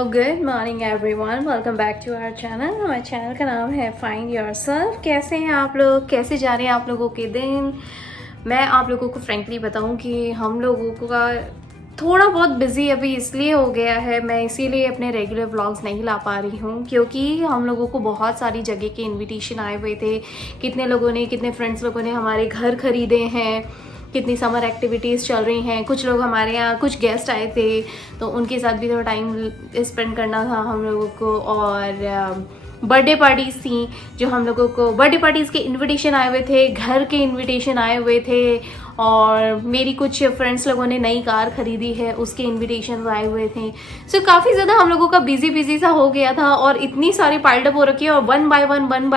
Good morning everyone, welcome back to our channel. हमारे channel का नाम है फाइंड योरसेल्फ। कैसे हैं आप लोग, कैसे जा रहे हैं आप लोगों के दिन। मैं आप लोगों को फ्रेंकली बताऊं कि हम लोगों का थोड़ा बहुत बिजी अभी इसलिए हो गया है, मैं इसीलिए अपने रेगुलर व्लॉग्स नहीं ला पा रही हूँ क्योंकि हम लोगों को बहुत सारी जगह के इनविटेशन आए हुए थे। कितने फ्रेंड्स लोगों ने हमारे घर खरीदे हैं, कितनी समर एक्टिविटीज़ चल रही हैं। कुछ लोग हमारे यहाँ, कुछ गेस्ट आए थे तो उनके साथ भी थोड़ा टाइम स्पेंड करना था हम लोगों को। और बर्थडे पार्टीज़ थी जो हम लोगों को, बर्थडे पार्टीज़ के इनविटेशन आए हुए थे, घर के इनविटेशन आए हुए थे। और मेरी कुछ फ्रेंड्स लोगों ने नई कार खरीदी है, उसके इनविटेशन आए हुए थे। सो काफ़ी ज़्यादा हम लोगों का बिजी सा हो गया था और इतनी सारी पाइल्ड अप हो रखी है और वन बाय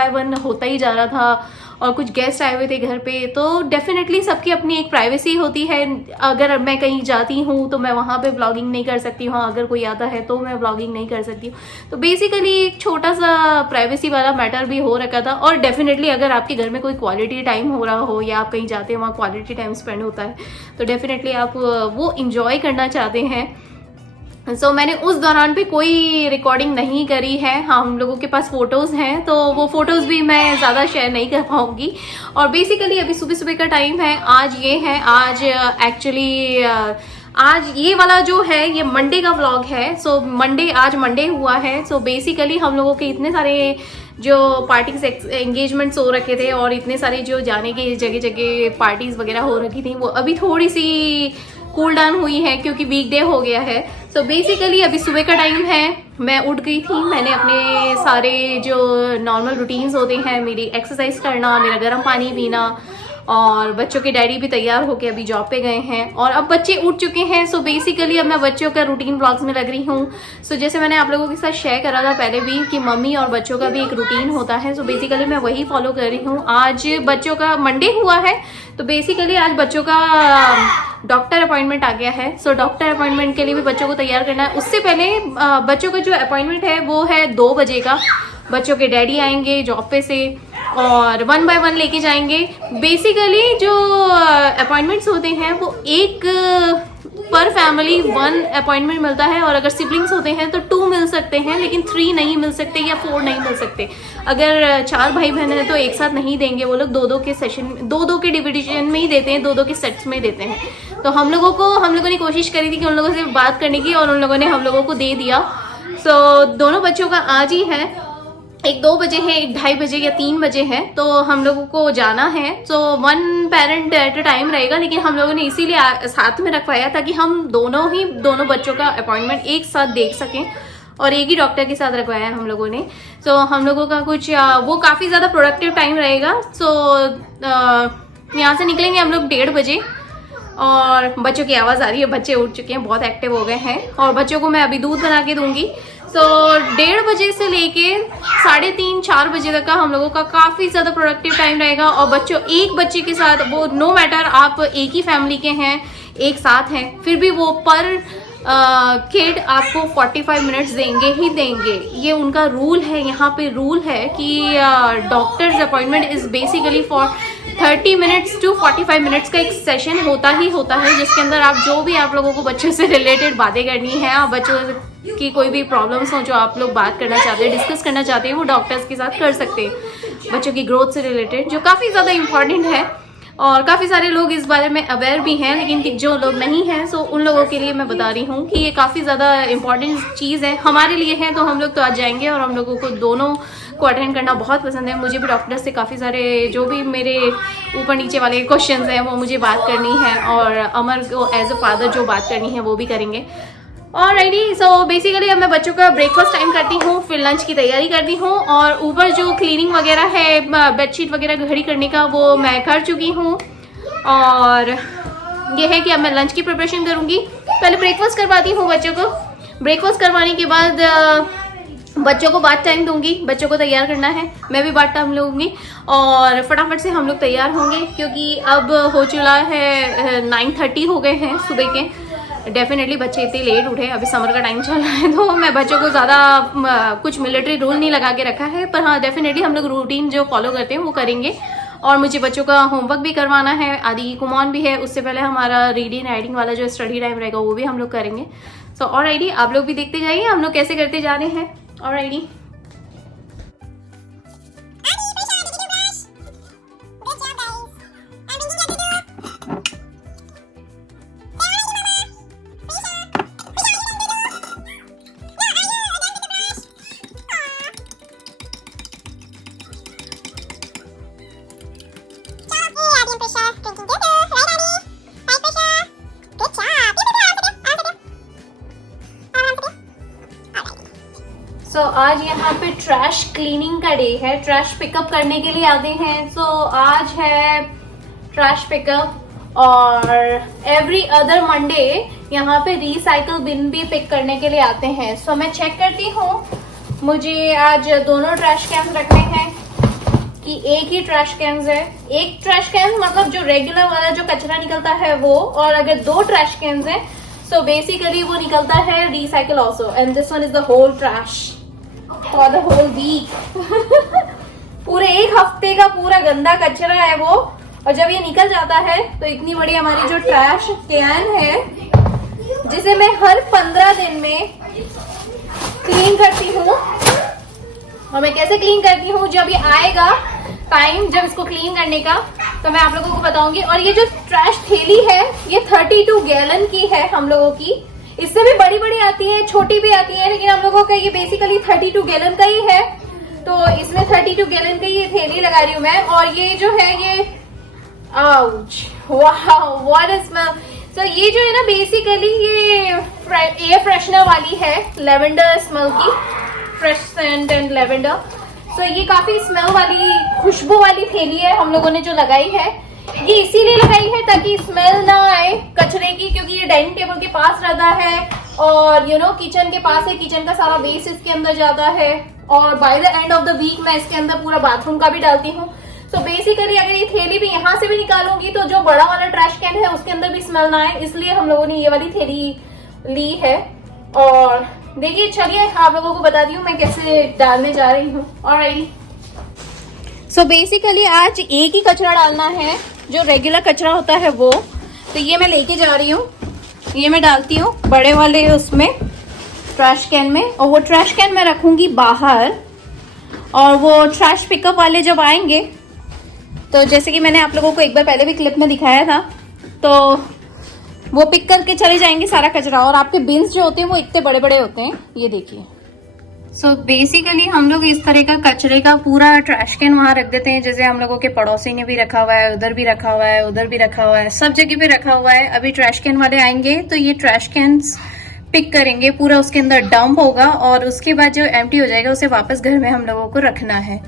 वन होता ही जा रहा था। और कुछ गेस्ट आए हुए थे घर पे, तो डेफिनेटली सबकी अपनी एक प्राइवेसी होती है। अगर मैं कहीं जाती हूँ तो मैं वहाँ पे व्लॉगिंग नहीं कर सकती हूँ, अगर कोई आता है तो मैं व्लॉगिंग नहीं कर सकती हूँ। तो बेसिकली एक छोटा सा प्राइवेसी वाला मैटर भी हो रखा था। और डेफिनेटली अगर आपके घर में कोई क्वालिटी टाइम हो रहा हो या आप कहीं जाते हैं वहाँ क्वालिटी टाइम स्पेंड होता है तो डेफिनेटली आप वो इंजॉय करना चाहते हैं। सो मैंने उस दौरान पे कोई रिकॉर्डिंग नहीं करी है। हाँ, हम लोगों के पास फ़ोटोज़ हैं तो वो फ़ोटोज़ भी मैं ज़्यादा शेयर नहीं कर पाऊँगी। और बेसिकली अभी सुबह का टाइम है। आज ये है, आज एक्चुअली आज ये वाला जो है ये मंडे का व्लॉग है। सो आज मंडे हुआ है। सो बेसिकली हम लोगों के इतने सारे जो पार्टीज एंगेजमेंट्स हो रखे थे और इतने सारे जो जाने के जगह पार्टीज वगैरह हो रखी थी वो अभी थोड़ी सी कूल डाउन हुई है क्योंकि वीकडे हो गया है। सो बेसिकली अभी सुबह का टाइम है, मैं उठ गई थी। मैंने अपने सारे जो नॉर्मल रूटीन्स होते हैं, मेरी एक्सरसाइज करना, मेरा गर्म पानी पीना, और बच्चों के डैडी भी तैयार होके अभी जॉब पे गए हैं और अब बच्चे उठ चुके हैं। सो बेसिकली अब मैं बच्चों का रूटीन ब्लॉग्स में लग रही हूँ। सो जैसे मैंने आप लोगों के साथ शेयर करा था पहले भी कि मम्मी और बच्चों का भी एक रूटीन होता है। सो बेसिकली मैं वही फॉलो कर रही हूँ। आज बच्चों का मंडे हुआ है तो बेसिकली आज बच्चों का डॉक्टर अपॉइंटमेंट आ गया है। सो डॉक्टर अपॉइंटमेंट के लिए भी बच्चों को तैयार करना है। उससे पहले बच्चों का जो अपॉइंटमेंट है वो है 2 बजे का। बच्चों के डैडी आएंगे जॉब पे से और 1 बाय 1 लेके जाएंगे। बेसिकली जो अपॉइंटमेंट्स होते हैं वो एक पर फैमिली 1 अपॉइंटमेंट मिलता है और अगर सिबलिंग्स होते हैं तो 2 मिल सकते हैं, लेकिन 3 नहीं मिल सकते या 4 नहीं मिल सकते। अगर 4 भाई बहन हैं तो एक साथ नहीं देंगे वो लोग, 2-2 के सेशन, 2-2 के डिविजन में ही देते हैं, 2-2 के सेट्स में देते हैं। तो हम लोगों ने कोशिश करी थी कि उन लोगों से बात करने की और उन लोगों ने हम लोगों को दे दिया। सो दोनों बच्चों का आज ही है, एक 2 बजे है, एक 2:30 बजे या 3 बजे है, तो हम लोगों को जाना है। सो 1 पेरेंट एट अ टाइम रहेगा, लेकिन हम लोगों ने इसीलिए साथ में रखवाया ताकि हम दोनों बच्चों का अपॉइंटमेंट एक साथ देख सकें और एक ही डॉक्टर के साथ रखवाया है हम लोगों ने। सो हम लोगों का कुछ वो काफ़ी ज़्यादा प्रोडक्टिव टाइम रहेगा। सो यहाँ से निकलेंगे हम लोग 1:30 बजे और बच्चों की आवाज़ आ रही है, बच्चे उठ चुके हैं, बहुत एक्टिव हो गए हैं और बच्चों को मैं अभी दूध बना के दूंगी। तो 1:30 बजे से लेके 3:30-4 बजे तक का हम लोगों का काफ़ी ज़्यादा प्रोडक्टिव टाइम रहेगा। और बच्चों, एक बच्चे के साथ, वो नो मैटर आप एक ही फैमिली के हैं, एक साथ हैं, फिर भी वो पर किड आपको 45 मिनट्स देंगे ही देंगे। ये उनका रूल है, यहाँ पे रूल है कि doctors appointment is basically for 30 minutes to 45 minutes का एक सेशन होता है जिसके अंदर जो भी आप लोगों को बच्चों से रिलेटेड बातें करनी है, आप बच्चों की कोई भी प्रॉब्लम्स हो जो आप लोग बात करना चाहते हैं, डिस्कस करना चाहते हैं, वो डॉक्टर्स के साथ कर सकते हैं बच्चों की ग्रोथ से रिलेटेड, जो काफ़ी ज़्यादा इंपॉर्टेंट है। और काफ़ी सारे लोग इस बारे में अवेयर भी हैं, लेकिन जो लोग नहीं हैं सो उन लोगों के लिए मैं बता रही हूँ कि ये काफ़ी ज़्यादा इंपॉर्टेंट चीज़ है। हमारे लिए है तो हम लोग तो आज जाएंगे और हम लोगों को दोनों को अटेंड करना बहुत पसंद है। मुझे भी डॉक्टर से काफ़ी सारे जो भी मेरे ऊपर नीचे वाले क्वेश्चंस हैं वो मुझे बात करनी है और अमर को एज अ फादर जो बात करनी है वो भी करेंगे। ऑलराइटी, सो बेसिकली अब मैं बच्चों का ब्रेकफास्ट टाइम करती हूँ, फिर लंच की तैयारी करती हूँ और ऊपर जो क्लीनिंग वगैरह है, बेडशीट वगैरह घड़ी करने का, वो मैं कर चुकी हूँ। और ये है कि अब मैं लंच की प्रिपरेशन करूँगी। पहले ब्रेकफास्ट करवाती हूँ बच्चों को, ब्रेकफास्ट करवाने के बाद बच्चों को बात टाइम दूंगी, बच्चों को तैयार करना है, मैं भी बात टाइम लूँगी और फटाफट से हम लोग तैयार होंगे क्योंकि अब हो चुका है 9:30 हो गए हैं सुबह के। डेफिनेटली बच्चे इतने लेट उठे, अभी समर का टाइम चल रहा है तो मैं बच्चों को ज़्यादा कुछ मिलिट्री रूल नहीं लगा के रखा है, पर हाँ डेफिनेटली हम लोग रूटीन जो फॉलो करते हैं वो करेंगे। और मुझे बच्चों का होमवर्क भी करवाना है, आदि की कुमॉन भी है, उससे पहले हमारा रीडिंग राइटिंग वाला जो स्टडी टाइम रहेगा वो भी हम लोग करेंगे। सो ऑलराइटी, आप लोग भी देखते जाइए हम लोग कैसे करते जा रहे हैं। ऑलराइटी, सो आज यहाँ पे ट्रैश क्लीनिंग का डे है, ट्रैश पिकअप करने के लिए आते हैं। सो आज है ट्रैश पिकअप और एवरी अदर मंडे यहाँ पे रिसाइकल बिन भी पिक करने के लिए आते हैं। सो मैं चेक करती हूँ, मुझे आज दोनों ट्रैश कैन रखने हैं कि एक ही ट्रैश कैन है। एक ट्रैश कैन मतलब जो रेगुलर वाला जो कचरा निकलता है वो, और अगर दो ट्रैश कैन है सो बेसिकली वो निकलता है recycle also, and this one is the whole trash for the whole week. पूरे एक हफ्ते का पूरा गंदा कचरा है वो, और जब ये निकल जाता है तो इतनी बड़ी हमारी जो ट्रैश कैन है जिसे मैं हर 15 दिन में क्लीन करती हूँ। और मैं कैसे क्लीन करती हूँ, जब ये आएगा टाइम जब इसको क्लीन करने का तो मैं आप लोगों को बताऊंगी। और ये जो ट्रैश थैली है ये 32 गैलन की है हम लोगों की। इससे भी बड़ी बड़ी आती है, छोटी भी आती है, लेकिन हम लोगों का ये बेसिकली 32 गैलन का ही है। तो इसमें 32 गैलन की ये थैली लगा रही हूँ मैं। और ये जो है ये ouch, wow what is smell. So ये जो है ना बेसिकली ये एयर फ्रेशनर वाली है, लेवेंडर स्मेल की, फ्रेश सेंट एंड लेवेंडर। सो ये काफी स्मेल वाली खुशबू वाली थैली है हम लोगों ने जो लगाई है। ये इसीलिए लगाई है ताकि स्मेल ना आए कचरे की, क्योंकि ये डाइनिंग टेबल के पास रहता है और किचन के पास है, किचन का सारा वेस्ट इसके अंदर जाता है। और by the end of the week मैं इसके अंदर पूरा बाथरूम का भी डालती हूँ। सो बेसिकली अगर ये थैली भी यहाँ से भी निकालूंगी तो जो बड़ा वाला ट्रैश कैन है उसके अंदर भी स्मेल ना आए, इसलिए हम लोगों ने ये वाली थैली ली है। और देखिए, चलिए आप लोगों को बताती हूँ मैं कैसे डालने जा रही हूँ। ऑलराइट, सो बेसिकली आज एक ही कचरा डालना है, जो रेगुलर कचरा होता है वो। तो ये मैं लेके जा रही हूँ, ये मैं डालती हूँ बड़े वाले उसमें ट्रैश कैन में, और वो ट्रैश कैन मैं रखूंगी बाहर। और वो ट्रैश पिकअप वाले जब आएंगे तो जैसे कि मैंने आप लोगों को एक बार पहले भी क्लिप में दिखाया था, तो वो पिक करके चले जाएंगे सारा कचरा। और आपके बिन्स जो होते हैं वो इतने बड़े बड़े होते हैं, ये देखिए। सो बेसिकली हम लोग इस तरह का कचरे का पूरा ट्रैश कैन वहां रख देते हैं। जैसे हम लोगों के पड़ोसी ने भी रखा हुआ है, उधर भी रखा हुआ है, उधर भी रखा हुआ है, सब जगह पे रखा हुआ है। अभी ट्रैश कैन वाले आएंगे तो ये ट्रैश कैंस पिक करेंगे, पूरा उसके अंदर डंप होगा और उसके बाद जो एम्प्टी हो जाएगा उसे वापस घर में हम लोगों को रखना है।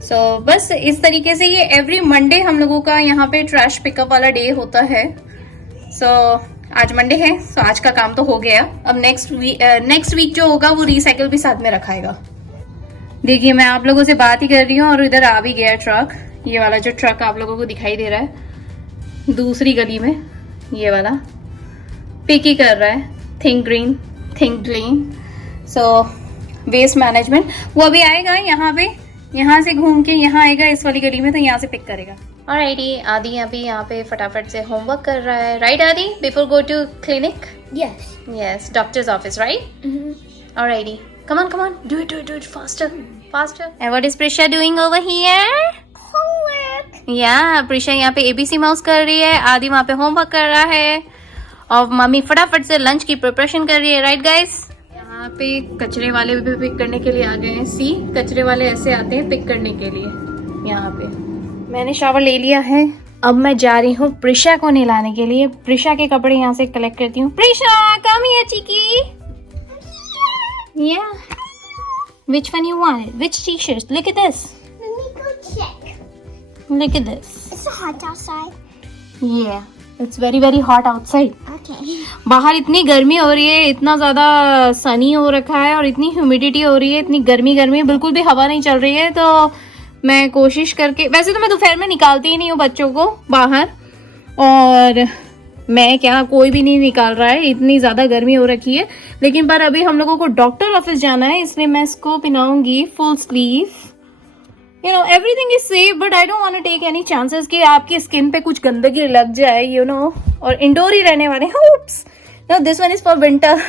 सो बस इस तरीके से ये एवरी मंडे हम लोगों का यहाँ पे ट्रैश पिकअप वाला डे होता है। सो आज मंडे है, सो आज का काम तो हो गया। अब नेक्स्ट वीक जो होगा वो रिसाइकल भी साथ में रखाएगा। देखिए, मैं आप लोगों से बात ही कर रही हूँ और इधर आ भी गया ट्रक। ये वाला जो ट्रक आप लोगों को दिखाई दे रहा है दूसरी गली में, ये वाला पिक ही कर रहा है। थिंक ग्रीन थिंक क्लीन, सो वेस्ट मैनेजमेंट। वो अभी आएगा यहाँ पे, यहाँ से घूम के यहाँ आएगा इस वाली गली में, तो यहाँ से पिक करेगा। ऑलराइटी, आदि अभी यहाँ पे फटाफट से होमवर्क कर रहा है, right Aadi? Before go to clinic? Yes, doctors office, right? Alrighty, come on, do it faster. And what is Prisha doing over here? Homework. Yeah, Prisha यहाँ पे ABC माउस कर रही है, आदि वहाँ पे होमवर्क कर रहा है, और मम्मी फटाफट से लंच की प्रिपरेशन कर रही है, राइट गाइस? यहाँ पे कचरे वाले भी पिक करने के लिए आ गए हैं। सी, कचरे वाले ऐसे आते हैं पिक करने के लिए। यहाँ पे मैंने शावर ले लिया है, अब मैं जा रही हूँ प्रिशा को नहलाने के लिए। प्रिशा के कपड़े यहाँ से कलेक्ट करती हूँ। प्रिशा, कम हियर चिकी। Yeah. Which one you wanted? Which t-shirt? Look at this. Let me go check. Look at this. It's so hot outside. Yeah. It's very very hot outside. Okay. बाहर इतनी गर्मी हो रही है, इतना ज्यादा सनी हो रखा है और इतनी ह्यूमिडिटी हो रही है, इतनी गर्मी बिल्कुल भी हवा नहीं चल रही है। तो मैं कोशिश करके, वैसे तो मैं दोपहर में निकालती ही नहीं हूँ बच्चों को बाहर, और मैं क्या, कोई भी नहीं निकाल रहा है, इतनी ज्यादा गर्मी हो रखी है। लेकिन पर अभी हम लोगों को डॉक्टर ऑफिस जाना है, इसलिए मैं इसको पहनाऊंगी full sleeve. You know, everything is safe, but I don't want to take any chances कि आपकी स्किन पे कुछ गंदगी लग जाए, यू नो। और इंडोर ही रहने वाले हैं। Oops! No this one is for winter.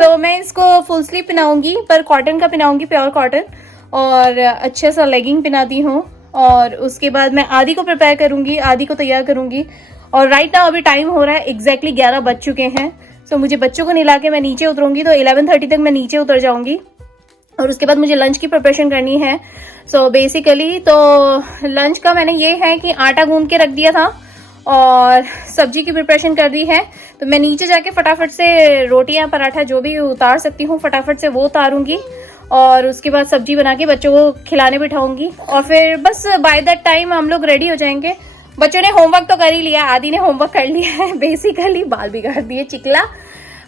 तो मैं इसको फुल स्लीव पहनाऊंगी, पर कॉटन का पहनाऊंगी, प्योर कॉटन, और अच्छा सा लेगिंग पहनाती हूँ। और उसके बाद मैं आदि को प्रिपेयर करूंगी, आदि को तैयार करूंगी। और राइट नाउ अभी टाइम हो रहा है एग्जैक्टली 11 बज चुके हैं। सो मुझे बच्चों को नहला के मैं नीचे उतरूंगी, तो 11:30 तक मैं नीचे उतर जाऊंगी। और उसके बाद मुझे लंच की प्रिपरेशन करनी है। सो बेसिकली तो लंच का मैंने ये है कि आटा गूंद के रख दिया था और सब्जी की प्रिपरेशन कर दी है। तो मैं नीचे जाके फटाफट से रोटियां पराठा जो भी उतार सकती हूँ फटाफट से वो उतारूंगी, और उसके बाद सब्जी बना के बच्चों को खिलाने बिठाऊंगी। और फिर बस बाय दैट टाइम हम लोग रेडी हो जाएंगे। बच्चों ने होमवर्क तो कर ही लिया, आदि ने होमवर्क कर लिया है, बेसिकली बाल बिगाड़ दिए चिकला।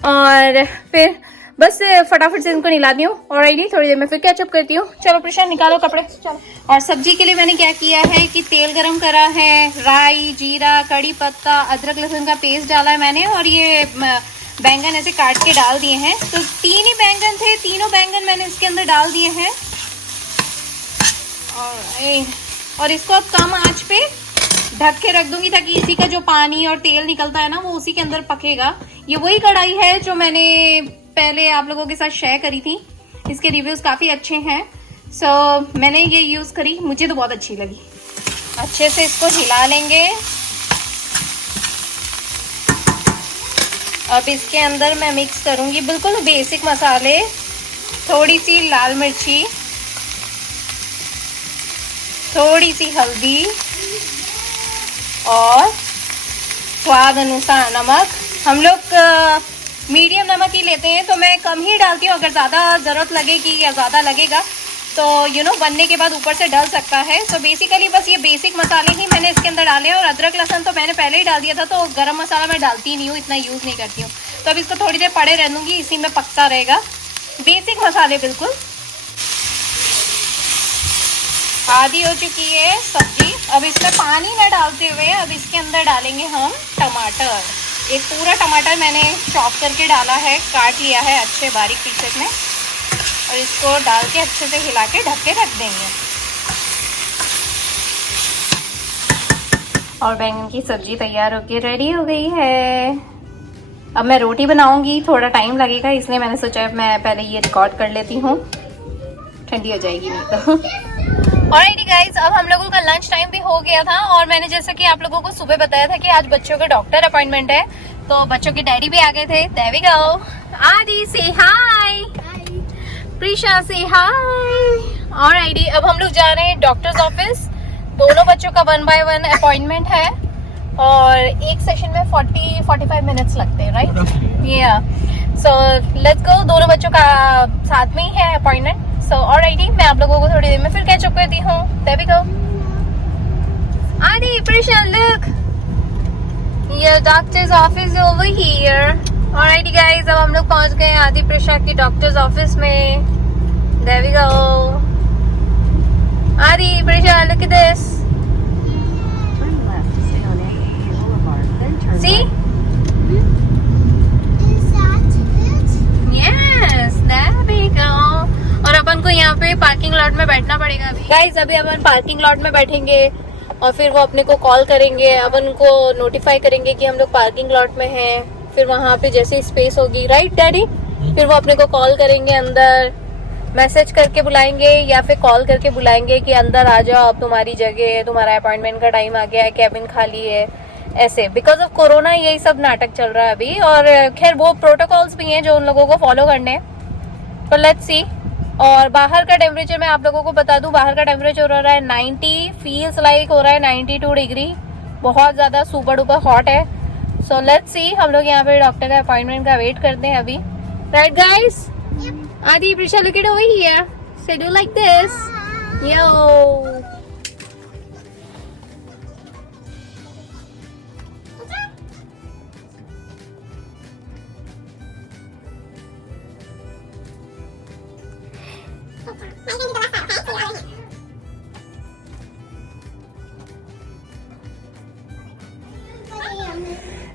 और फिर बस फटाफट से इनको नहलाती हूँ और आइए थोड़ी देर में फिर कैचअप करती हूँ। चलो प्रशांत निकालो कपड़े, चलो। और सब्जी के लिए मैंने क्या किया है कि तेल गरम करा है, राई, जीरा, कड़ी पत्ता, अदरक लहसुन का पेस्ट डाला है मैंने, और ये बैंगन ऐसे काट के डाल दिए हैं। तो 3 ही बैंगन थे, तीनों बैंगन मैंने इसके अंदर डाल दिए हैं। और इसको अब कम आंच पे ढक के रख दूंगी ताकि इसी का जो पानी और तेल निकलता है ना वो उसी के अंदर पकेगा। ये वही कढ़ाई है जो मैंने पहले आप लोगों के साथ शेयर करी थी, इसके रिव्यूज काफी अच्छे हैं। सो मैंने ये यूज करी, मुझे तो बहुत अच्छी लगी। अच्छे से इसको हिला लेंगे। अब इसके अंदर मैं मिक्स करूंगी बिल्कुल बेसिक मसाले, थोड़ी सी लाल मिर्ची, थोड़ी सी हल्दी और स्वाद अनुसार नमक। हम लोग मीडियम नमक ही लेते हैं, तो मैं कम ही डालती हूँ। अगर ज़्यादा ज़रूरत लगेगी या ज़्यादा लगेगा तो बनने के बाद ऊपर से डल सकता है। तो बेसिकली बस ये बेसिक मसाले ही मैंने इसके अंदर डाले हैं। और अदरक लहसुन तो मैंने पहले ही डाल दिया था, तो गरम मसाला मैं डालती नहीं हूँ, इतना यूज़ नहीं करती हूँ। तो अब इसको थोड़ी देर पड़े रह दूँगी, इसी में पकता रहेगा। बेसिक मसाले बिल्कुल। आधी हो चुकी है सब्जी। अब इसमें पानी न डालते हुए अब इसके अंदर डालेंगे हम टमाटर। एक पूरा टमाटर मैंने चॉप करके डाला है, काट लिया है अच्छे बारीक पीसेस में, और इसको डाल के अच्छे से हिला के ढक के रख देंगे। और बैंगन की सब्जी तैयार होके रेडी हो गई है। अब मैं रोटी बनाऊंगी, थोड़ा टाइम लगेगा, इसलिए मैंने सोचा मैं पहले ये रिकॉर्ड कर लेती हूँ, ठंडी हो जाएगी नहीं तो। ऑलराइट गाइस, अब हम लोगों का लंच टाइम भी हो गया था। और मैंने जैसा कि आप लोगों को सुबह बताया था कि आज बच्चों का डॉक्टर अपॉइंटमेंट है, तो बच्चों के डैडी भी आ गए थे। There we go. आदि से हाय, प्रिशा से हाय। ऑलराइट, अब हम लोग जा रहे हैं डॉक्टर्स ऑफिस। दोनों बच्चों का 1 by 1 अपॉइंटमेंट है, और एक सेशन में 40-45 मिनट्स लगते हैं, राइट? या सो लेट्स गो। दोनों बच्चों का साथ में ही है अपॉइंटमेंट। सो ऑलराइट, मैं आप लोगों को थोड़ी देर में फिर कैचअप करती हूँ। There we go. Aadi, Prisha, look, your doctors office over here. Alright guys, अब हम लोग पहुंच गए आदि प्रिशा की डॉक्टर्स ऑफिस में। There we go. Aadi, Prisha, look at this. See? Yes, there we go. और अपन को यहाँ पे पार्किंग लॉट में बैठना पड़ेगा अभी। गाइस, अभी अपन पार्किंग लॉट में बैठेंगे और फिर वो अपने को कॉल करेंगे, अपन उनको नोटिफाई करेंगे कि हम लोग पार्किंग लॉट में हैं। फिर वहाँ पे जैसे स्पेस होगी, राइट डैडी, फिर वो अपने को कॉल करेंगे, अंदर मैसेज करके बुलाएंगे या फिर कॉल करके बुलाएंगे कि अंदर आ जाओ, अब तुम्हारी जगह है, तुम्हारा अपॉइंटमेंट का टाइम आ गया है, कैबिन खाली है। ऐसे बिकॉज ऑफ कोरोना यही सब नाटक चल रहा है अभी। और खैर वो प्रोटोकॉल्स भी हैं जो उन लोगों को फॉलो करने हैं। तो लेट्स सी। और बाहर का टेम्परेचर मैं आप लोगों को बता दूं, बाहर का टेम्परेचर हो रहा है 90, फील्स लाइक हो रहा है 92 डिग्री, बहुत ज़्यादा सुपर डुपर हॉट है। सो लेट्स सी, हम लोग यहाँ पे डॉक्टर का अपॉइंटमेंट का वेट करते हैं अभी। Right guys? Aadi, Prisha, look it over here, say do like this, yo.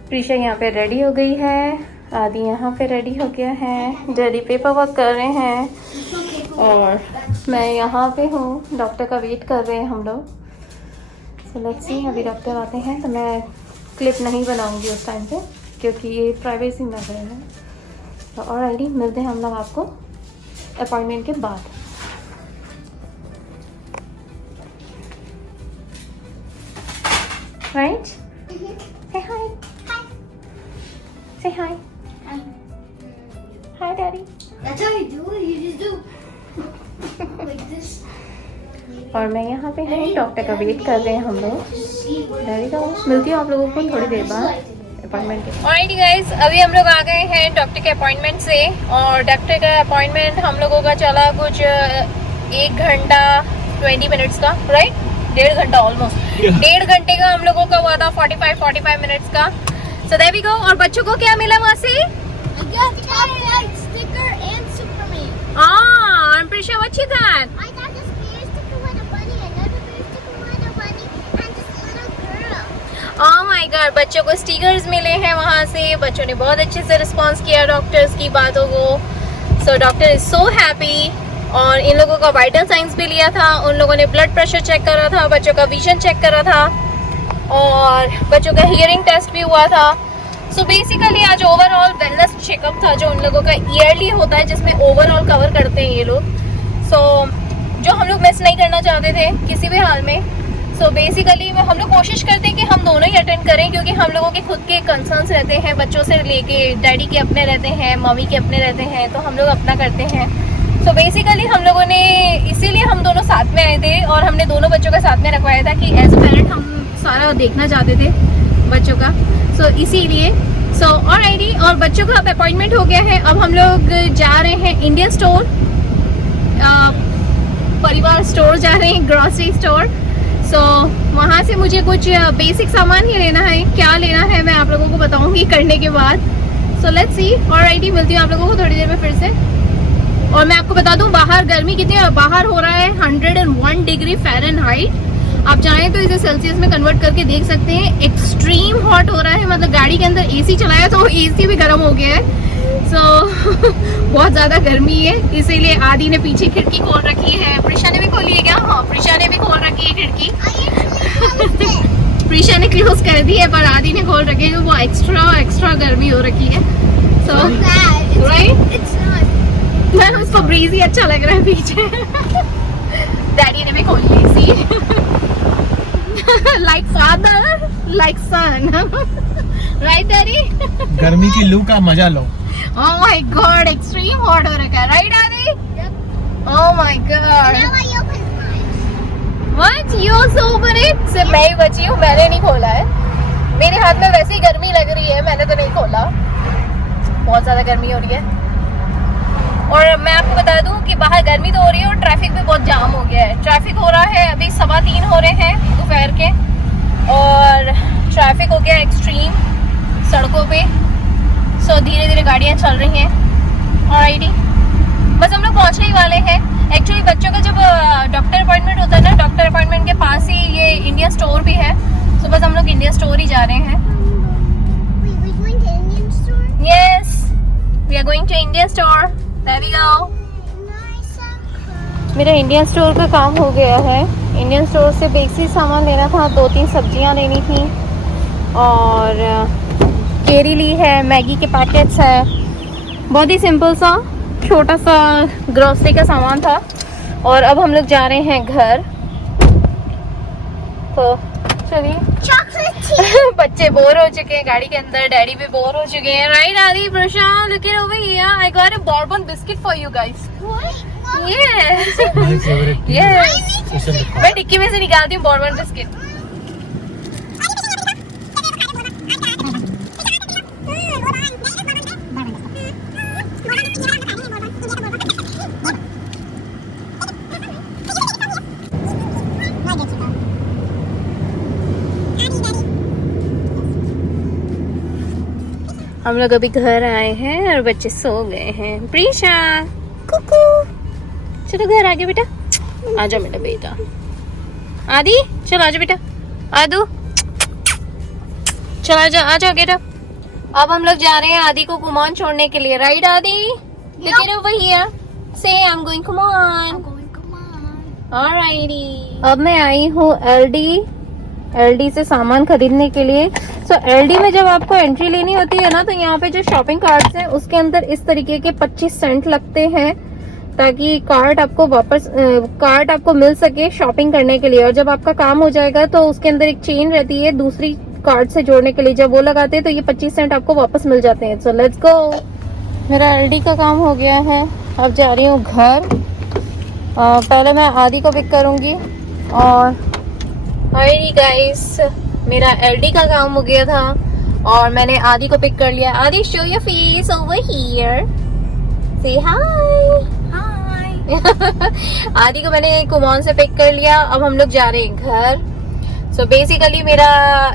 Prisha यहाँ पे रेडी हो गई है, आदि यहाँ पे रेडी हो गया है, डैडी पेपर वर्क कर रहे हैं और मैं यहाँ पे हूँ। डॉक्टर का वेट कर रहे हैं हम लोग। सो लेट्स सी, अभी डॉक्टर आते हैं तो मैं क्लिप नहीं बनाऊंगी उस टाइम पे क्योंकि ये प्राइवेसी मैटर है। तो ऑलरेडी मिलते हैं हम लोग आपको अपॉइंटमेंट के बाद। Right, say hi. Say hi. Hi daddy. That's how you do it. You just do like this. और मैं यहाँ पे हूँ, डॉक्टर का वेट कर रहे हैं हम लोग। डैडी का मिलती हूँ आप लोगों को थोड़ी देर बाद अपॉइंटमेंट के। ऑलराइट गाइस, अभी हम लोग आ गए हैं डॉक्टर के अपॉइंटमेंट से, और डॉक्टर का अपॉइंटमेंट हम लोगों का चला कुछ 1 घंटा 20 मिनट्स का, राइट? 1.5 घंटा ऑलमोस्ट। 1.5 घंटे का हम लोगों का हुआ था, 45 मिनट्स का। So there we go. और बच्चों को क्या मिला वहाँ से? I got Twilight sticker and Superman. I'm pretty sure what you got. I got this bear sticker with a bunny, another bear sticker with a bunny, and this little girl. Oh my God, बच्चों को stickers मिले हैं वहाँ से। बच्चों ने बहुत अच्छे से रिस्पॉन्स किया डॉक्टर्स की बातों को। So doctor is so happy. और इन लोगों का वाइटल साइंस भी लिया था, उन लोगों ने ब्लड प्रेशर चेक करा था, बच्चों का विजन चेक करा था, और बच्चों का हियरिंग टेस्ट भी हुआ था। सो बेसिकली आज ओवरऑल वेलनेस चेकअप था जो उन लोगों का ईयरली होता है, जिसमें ओवरऑल कवर करते हैं ये लोग। सो जो हम लोग मिस नहीं करना चाहते थे किसी भी हाल में। सो बेसिकली हम लोग कोशिश करते हैं कि हम दोनों ही अटेंड करें, क्योंकि हम लोगों के खुद के कंसर्न्स रहते हैं बच्चों से लेके, डैडी के अपने रहते हैं, मम्मी के अपने रहते हैं, तो हम लोग अपना करते हैं। सो बेसिकली हम लोगों ने इसीलिए हम दोनों साथ में आए थे, और हमने दोनों बच्चों का साथ में रखवाया था कि एज अ पेरेंट हम सारा देखना चाहते थे बच्चों का। सो इसीलिए ऑलराइटी। और बच्चों का अब अपॉइंटमेंट हो गया है। अब हम लोग जा रहे हैं इंडियन स्टोर, परिवार स्टोर जा रहे हैं, ग्रॉसरी स्टोर। सो वहाँ से मुझे कुछ बेसिक सामान ही लेना है। क्या लेना है मैं आप लोगों को बताऊंगी करने के बाद। So let's see. ऑलराइटी, मिलती हूँ आप लोगों को थोड़ी देर में फिर से। और मैं आपको बता दूं बाहर गर्मी कितनी है। बाहर हो रहा है 101 डिग्री फ़ारेनहाइट। आप चाहें तो इसे सेल्सियस में कन्वर्ट करके देख सकते हैं। एक्सट्रीम हॉट हो रहा है, मतलब गाड़ी के अंदर एसी चलाया तो एसी भी गर्म हो गया है। सो बहुत ज़्यादा गर्मी है, इसीलिए आदि ने पीछे खिड़की खोल रखी है। प्रिशा ने भी खोली है क्या? हाँ, प्रिशा ने भी खोल रखी है खिड़की। प्रिशा ने क्लोज कर दी है, पर आदि ने खोल रखी है, वो एक्स्ट्रा गर्मी हो रखी है। सो राइट, उसको ब्रीजी अच्छा लग रहा है पीछे। डैडी ने भी खोल ली सी। Like father like son, right daddy? गर्मी की लू का मजा लो। Oh my god, extreme hot हो रखा है, right Aadi? Oh my god. Now I open mine. What? You also open it? सिर्फ मैं ही बची हूँ, मैंने नहीं खोला है। मेरे हाथ में वैसे ही गर्मी लग रही है, मैंने तो नहीं खोला। बहुत ज्यादा गर्मी हो रही है। और मैं आपको बता दूं कि बाहर गर्मी तो हो रही है और ट्रैफिक भी बहुत जाम हो गया है। ट्रैफिक हो रहा है, अभी 3:15 हो रहे हैं दोपहर के, और ट्रैफिक हो गया एक्सट्रीम सड़कों पे। सो धीरे धीरे गाड़ियां चल रही हैं। ऑलराइटी, बस हम लोग पहुंचने ही वाले हैं। एक्चुअली बच्चों का जब डॉक्टर अपॉइंटमेंट होता है ना, डॉक्टर अपॉइंटमेंट के पास ही ये इंडियन स्टोर भी है। सो बस हम लोग इंडियन स्टोर ही जा रहे हैं। Wait, we're going to Indian store? Yes, we are going to Indian store. There we go. Nice and cool. मेरा इंडियन स्टोर का काम हो गया है। इंडियन स्टोर से बेसिक सामान लेना था, 2-3 सब्जियां लेनी थी, और केरी ली है, मैगी के पैकेट्स है। बहुत ही सिंपल सा छोटा सा ग्रोसरी का सामान था। और अब हम लोग जा रहे हैं घर। तो चलिए। Chocolate tea. बच्चे बोर हो चुके हैं गाड़ी के अंदर, डैडी भी बोर हो चुके हैं, राइट आदि? Prussia, look it over here. I got a bourbon biscuit for you guys. What? Yes. My favorite. Yes. Special request. मैं डिक्की में से निकालती हूँ बॉर्बन बिस्किट। हम लोग अभी घर आए हैं और बच्चे सो गए हैं। प्रीशा, कुकू, चलो घर आगे बेटा। आजा मेरा बेटा। आदि, चलो आजा बेटा। आदू, चल आजा, आजा गेट अप। अब हम लोग जा रहे हैं आदि को कुमान छोड़ने के लिए, राइट आदि? Look it over here. Say I'm going Kuman. Come on. Alrighty. अब मैं आई हूँ LD से सामान खरीदने के लिए। सो एलडी में जब आपको एंट्री लेनी होती है ना, तो यहाँ पे जो शॉपिंग कार्ड्स हैं उसके अंदर इस तरीके के 25 सेंट लगते हैं, ताकि कार्ड आपको वापस कार्ड आपको मिल सके शॉपिंग करने के लिए। और जब आपका काम हो जाएगा तो उसके अंदर एक चेन रहती है दूसरी कार्ड से जोड़ने के लिए, जब वो लगाते हैं तो ये 25 सेंट आपको वापस मिल जाते हैं। So let's go. मेरा एलडी का काम हो गया है, अब जा रही हूँ घर। पहले मैं आदि को पिक करूंगी। और हाय गाइस, मेरा एलडी का काम हो गया था और मैंने आदि को पिक कर लिया। आदि, show your face over here, से हाय। आदि को मैंने कुमाऊं से पिक कर लिया, अब हम लोग जा रहे हैं घर। सो बेसिकली मेरा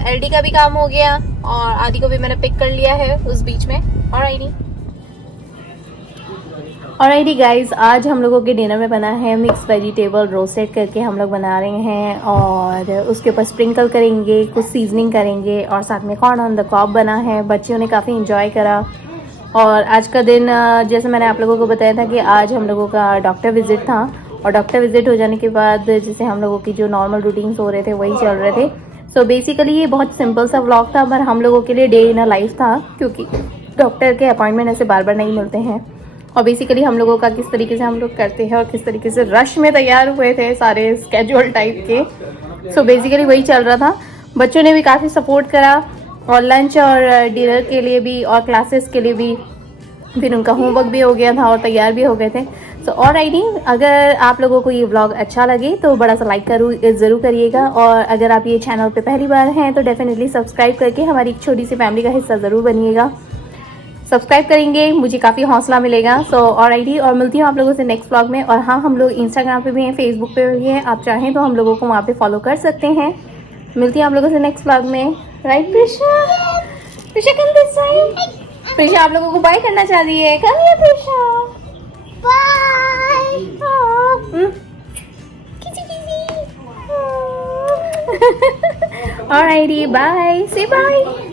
एलडी का भी काम हो गया और आदि को भी मैंने पिक कर लिया है उस बीच में। ऑलराइटी गाइज, आज हम लोगों के डिनर में बना है मिक्स वेजिटेबल रोस्टेड करके हम लोग बना रहे हैं, और उसके ऊपर स्प्रिंकल करेंगे, कुछ सीजनिंग करेंगे, और साथ में कॉर्न ऑन द कॉब बना है। बच्चियों ने काफ़ी इंजॉय करा। और आज का दिन, जैसे मैंने आप लोगों को बताया था कि आज हम लोगों का डॉक्टर विजिट था, और डॉक्टर विजिट हो जाने के बाद जैसे हम लोगों की जो नॉर्मल रूटीन्स हो रहे थे वही चल रहे थे। सो बेसिकली ये बहुत सिंपल सा व्लॉग था, पर हम लोगों के लिए डे इन अ लाइफ था, क्योंकि डॉक्टर के अपॉइंटमेंट ऐसे बार बार नहीं मिलते हैं। और बेसिकली हम लोगों का किस तरीके से हम लोग करते हैं और किस तरीके से रश में तैयार हुए थे सारे स्केड्यूल टाइप के। सो बेसिकली वही चल रहा था। बच्चों ने भी काफ़ी सपोर्ट करा, और लंच और डिनर के लिए भी और क्लासेस के लिए भी। फिर उनका होमवर्क भी हो गया था और तैयार भी हो गए थे। सो ऑलराइटी, अगर आप लोगों को ये व्लॉग अच्छा लगे तो बड़ा सा लाइक ज़रूर करिएगा, और अगर आप ये चैनल पे पहली बार हैं तो डेफिनेटली सब्सक्राइब करके हमारी एक छोटी सी फैमिली का हिस्सा ज़रूर बनिएगा। सब्सक्राइब करेंगे, मुझे काफ़ी हौसला मिलेगा। सो ऑलराइटी, और मिलती हूँ आप लोगों से नेक्स्ट व्लॉग में। और हाँ, हम लोग इंस्टाग्राम पे भी हैं, फेसबुक पे भी हैं, आप चाहें तो हम लोगों को वहाँ पे फॉलो कर सकते हैं। मिलती हूँ आप लोगों से नेक्स्ट व्लॉग में। Right Prisha? Prisha come this side. Prisha आप लोगों को बाय करना चाह रही है। Come here Prisha, bye. किसी किसी। ऑलराइटी, बाय, से बाय।